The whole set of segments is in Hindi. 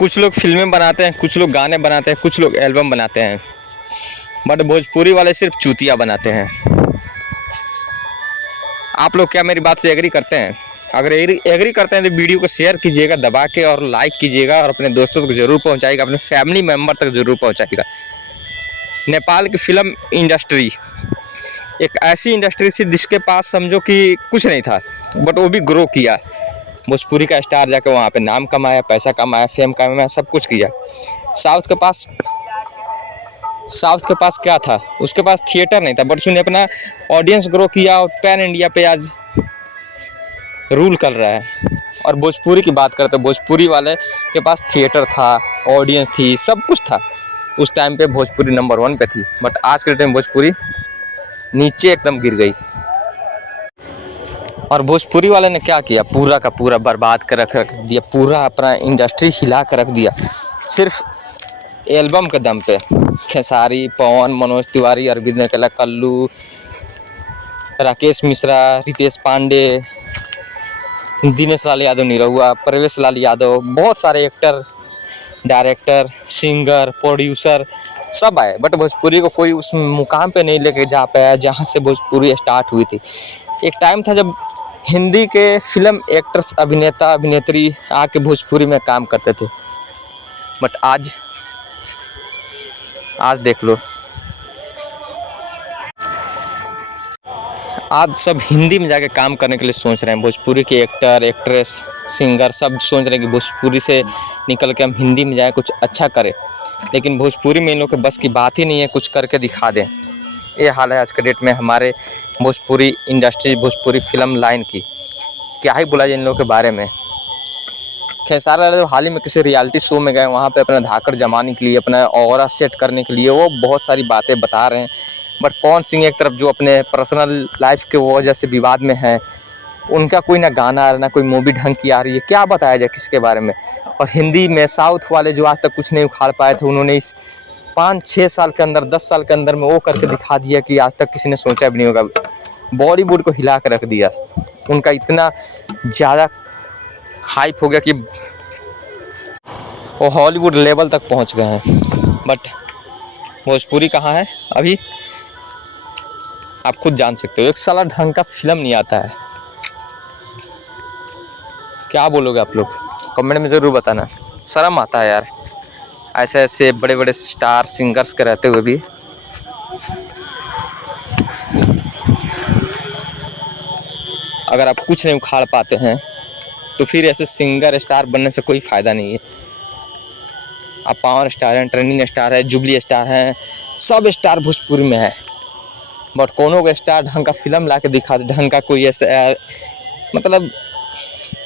कुछ लोग फिल्में बनाते हैं, कुछ लोग गाने बनाते हैं, कुछ लोग एल्बम बनाते हैं, बट भोजपुरी वाले सिर्फ चूतिया बनाते हैं। आप लोग क्या मेरी बात से एग्री करते हैं? अगर एग्री करते हैं तो वीडियो को शेयर कीजिएगा दबा के और लाइक कीजिएगा और अपने दोस्तों तक जरूर पहुंचाइएगा, अपने फैमिली मेम्बर तक जरूर पहुंचाइएगा। नेपाल की फिल्म इंडस्ट्री एक ऐसी इंडस्ट्री थी जिसके पास समझो कि कुछ नहीं था, बट वो भी ग्रो किया। भोजपुरी का स्टार जाके वहाँ पे नाम कमाया, पैसा कमाया, फेम कमाया, सब कुछ किया। साउथ के पास क्या था? उसके पास थिएटर नहीं था, बट उसने अपना ऑडियंस ग्रो किया और पैन इंडिया पे आज रूल कर रहा है। और भोजपुरी की बात करते, भोजपुरी वाले के पास थिएटर था, ऑडियंस थी, सब कुछ था। उस टाइम पे भोजपुरी नंबर 1 पे थी, बट आज के टाइम भोजपुरी नीचे एकदम गिर गई। और भोजपुरी वाले ने क्या किया? पूरा का पूरा बर्बाद कर रख दिया, पूरा अपना इंडस्ट्री हिला कर रख दिया, सिर्फ एल्बम के दम पे। खेसारी, पवन, मनोज तिवारी, अरविंद नकेला, कल्लू, राकेश मिश्रा, रितेश पांडे, दिनेश लाल यादव निरहुआ, प्रवेश लाल यादव, बहुत सारे एक्टर, डायरेक्टर, सिंगर, प्रोड्यूसर सब आए, बट भोजपुरी को कोई उस मुकाम पे नहीं लेके जा पाया जहाँ से भोजपुरी स्टार्ट हुई थी। एक टाइम था जब हिंदी के फिल्म एक्टर्स, अभिनेता, अभिनेत्री आके भोजपुरी में काम करते थे, बट आज देख लो, आज सब हिंदी में जाके काम करने के लिए सोच रहे हैं। भोजपुरी के एक्टर, एक्ट्रेस, सिंगर सब सोच रहे हैं कि भोजपुरी से निकल के हम हिंदी में जाए, कुछ अच्छा करें, लेकिन भोजपुरी में इन लोग के बस की बात ही नहीं है कुछ करके दिखा दें। ये हाल है आज के डेट में हमारे Bhojpuri industry, Bhojpuri film line की। क्या ही बोला जाए इन लोगों के बारे में। खेसारी लाल हाल ही में किसी रियलिटी शो में गए, वहाँ पे अपना धाकड़ जमाने के लिए, अपना ऑरा सेट करने के लिए वो बहुत सारी बातें बता रहे हैं, बट पवन सिंह एक तरफ जो अपने पर्सनल लाइफ के वजह से विवाद में है, उनका कोई ना गाना आ रहा, ना कोई मूवी ढंग की आ रही है, क्या बताया जाए किसके बारे में। और हिंदी में साउथ वाले जो आज तक कुछ नहीं उखाड़ पाए थे, उन्होंने इस 5-6 साल के अंदर, 10 साल के अंदर में वो करके दिखा दिया कि आज तक किसी ने सोचा भी नहीं होगा। बॉलीवुड को हिला कर रख दिया, उनका इतना ज़्यादा हाइप हो गया कि वो हॉलीवुड लेवल तक पहुंच गए हैं। बट भोजपुरी कहाँ है अभी? आप खुद जान सकते हो, एक साला ढंग का फिल्म नहीं आता है। क्या बोलोगे आप लोग? कमेंट में ज़रूर बताना। शर्म आता है यार, ऐसे ऐसे बड़े बड़े स्टार सिंगर्स के रहते हुए भी। अगर आप कुछ नहीं उखाड़ पाते हैं तो फिर ऐसे सिंगर स्टार बनने से कोई फ़ायदा नहीं है। आप पावर स्टार हैं, ट्रेंडिंग स्टार है, जुबली स्टार हैं, सब स्टार भोजपुरी में है, बट कोनो का स्टार ढंग का फिल्म ला के दिखा दे, ढंग का कोई ऐसा मतलब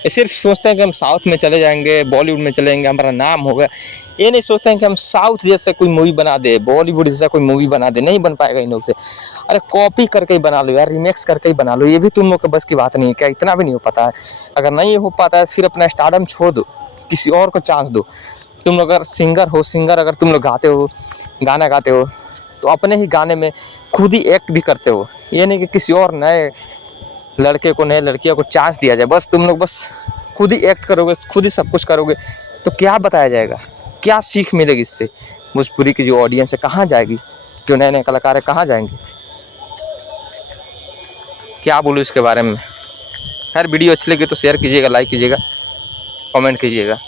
सिर्फ सोचते हैं कि हम साउथ में चले जाएंगे, बॉलीवुड में चलेंगे, हमारा नाम होगा। ये नहीं सोचते हैं कि हम साउथ जैसे कोई मूवी बना दे, बॉलीवुड जैसा कोई मूवी बना दे। नहीं बन पाएगा इन लोग से। अरे कॉपी करके ही बना लो यार, रिमेक्स करके ही बना लो, ये भी तुम लोग के बस की बात नहीं है क्या? इतना भी नहीं हो पाता है? अगर नहीं हो पाता है फिर अपना स्टारडम छोड़ दो, किसी और को चांस दो। तुम लोग अगर सिंगर अगर तुम लोग गाते हो, गाना गाते हो, तो अपने ही गाने में खुद ही एक्ट भी करते हो। ये नहीं कि किसी और नए लड़के को, नए लड़कियों को चांस दिया जाए। बस तुम लोग बस खुद ही एक्ट करोगे, खुद ही सब कुछ करोगे, तो क्या बताया जाएगा? क्या सीख मिलेगी इससे? भोजपुरी की जो ऑडियंस है कहाँ जाएगी? जो नए नए कलाकार है कहाँ जाएंगे? क्या बोलूँ इसके बारे में? हर वीडियो अच्छी लगी तो शेयर कीजिएगा, लाइक कीजिएगा, कमेंट कीजिएगा।